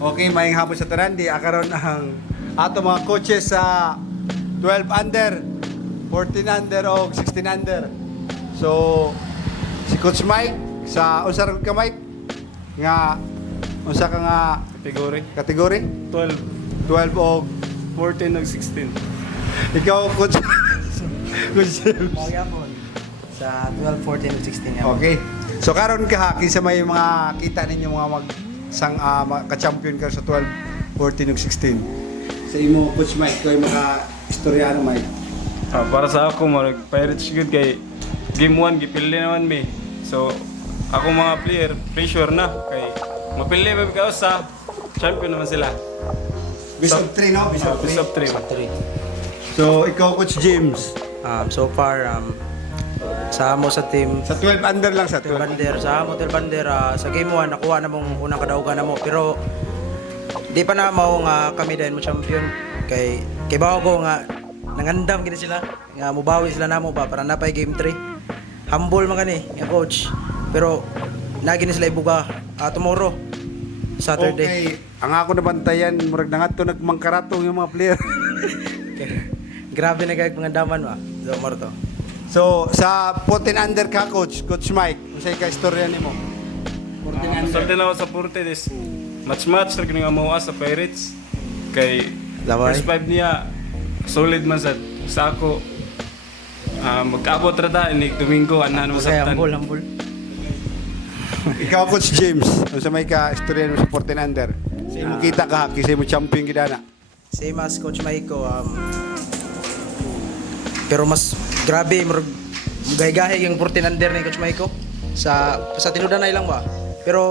Okay, maayong hapon sa tanan. Di akaron ang ato mga coaches sa 12 under, 14 under o 16 under. So, si Coach Mike sa unsa ra ka Mike nga unsa ka nga kategory 12 o 14 ug 16. ikaw Coach Coach James. Magyapon sa 12, 14, ug 16 yan. Okay. So karon ka kinsa may mga kita ninyo mga ka-champion ka sa 12, 14 ug 16. Sa imo Coach Mike kay maka istorya ano Mike. Para sa ako, Pirates good kay game 1 gipili naman mi. So ako mga player pressure na kay mapili ba ka sa champion naman sila. Best of 3 no? Best of 3. Best of 3. Top 3. So ikaw Coach James So far, sa amo sa team, sa 12 under lang sa 12. Telbander, sa amo Telbander, sa game 1, nakuha na mong unang kadaugan na mo. Pero, di pa na mao nga kami dahil mo champion. Kay bago ko nga, nangandam gini sila. Nga mubawi sila na mo ba, para napay game 3. Humble man gani, nga coach. Pero, nagini sila ibuga tomorrow, Saturday. Okay. Ang ako nabantayan murag nangadto nagmangkaratong yung mga player. Okay. Grabe na kayong mga daman ba? So, Marto. So sa 14 under ka Coach Mike, unsay ka istorya nimo? 14 under. Sulti na ako sa 40 is match ra kini nga mao sa Pirates kay Laway. first 5 niya solid man sa ako. Magkaabot ra ta ni Domingo anahan mo Masaya, sa humble. Ikaw Coach James, unsa may ka istorya nimo sa 14 under? Sa imo kita ka kisay mo champion gidana. Same as Coach Maiko. Pero mas grabe, gay-gahe yung 14 under ni Coach Maiko. Sa tinudan na ilang ba? Pero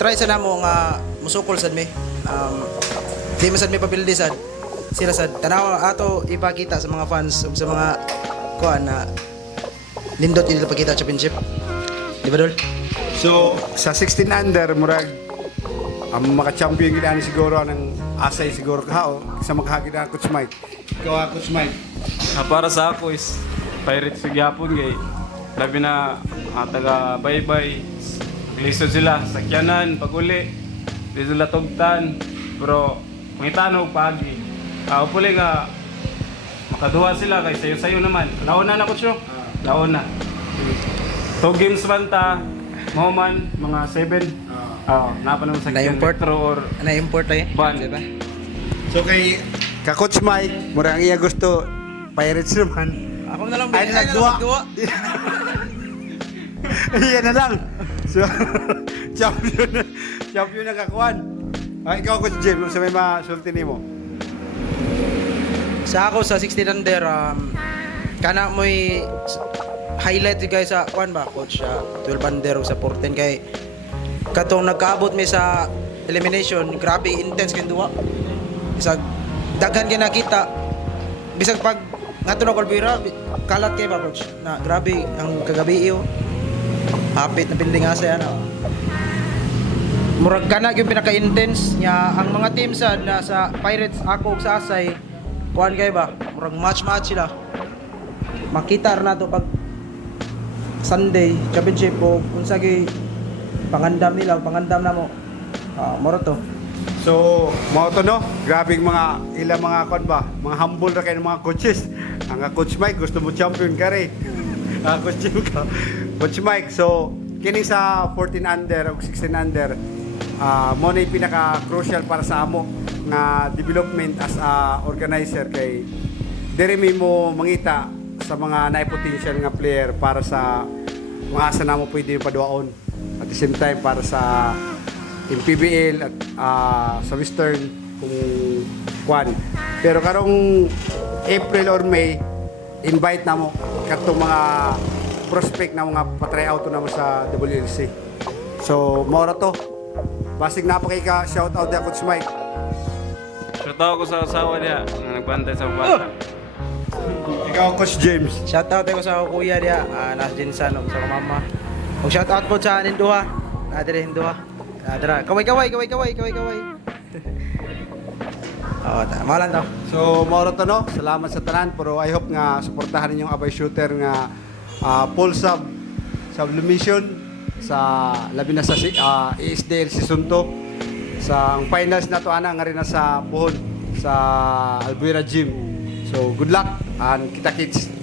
try sa namo nga musukol sad mi. Di man sad mi pabildi sad. Sila sad tanaw ato ipakita sa mga fans ug sa mga kuan na nindot nila pakita sa championship. Di ba dol? So sa 16 under murag ang maka-champion gidana siguro ng asay siguro ka o sa maghagi na Coach Mike. Ikaw Coach Mike. Para sa ako is Pirates sa gyapon kay labi na taga bye-bye. Lisod sila sakyanan paguli. Di sila tugtan pero mangitanog pagi. Upuli nga makaduha sila kay sayo-sayo naman. Launa na ko siyo. Launa. 2 games man ta mo man mga 7. Napa naman sa Na-import? Metro or Na-import ay, Ban. di ba? So kay ka Coach Mike, murag ang iya gusto Pirates naman. Ako na lang Ay nagduwa. Iya na lang. So champion na kakuan. Ay ikaw Coach James, sa may masulti nimo. Sa ako sa 16 under, kana mo'y highlight guys sa kuan ba coach 12 under o sa 14 kay katong nagkaabot mi sa elimination, grabe intense kay duwa. Bisag daghan kay nakita. Bisag pag ngadto na Colbira, kalat kay ba coach na grabe ang kagabi iyo. Hapit na building asa ano. Murag kana yung pinaka-intense niya ang mga team sa Pirates ako ug sa Asay kuan kay ba murag match sila. Makita ra nato pag Sunday championship o unsa gyud pangandam na mo. Moro to. So, mao to no, grabing mga ilang mga kon ba, mga humble ra kay mga coaches. Ang Coach Mike gusto mo champion ka rin. Coach Jim ka. Coach Mike, so kini sa 14 under o 16 under, mo na yung pinaka-crucial para sa amo na development as a organizer kay diri mo mangita sa mga naipotential nga player para sa mga asa na mo pwede paduaon at the same time para sa PBL at sa Western kung kwan. Pero karong April or May, invite na mo katong mga prospect na mga patry out na mo sa WLC. So, maura to. Basig na pa kay ka shout out ya Coach Mike. shoutout ko sa asawa niya na nagbantay sa bata. Ikaw Coach James. Shoutout ko sa kuya dia, nas Jinsan ug sa mama. Ug shoutout po sa ninduha. Adre ninduha. Adra, kaway. Tama lang to. So, maura to no. Salamat sa tanan pero I hope nga suportahan ninyong Abay Shooter nga full sublimation sa labi na sa ESDL Season 2 sa ang finals na to ana nga rin na sa Puhon sa Albuera Gym. So good luck and kita kits.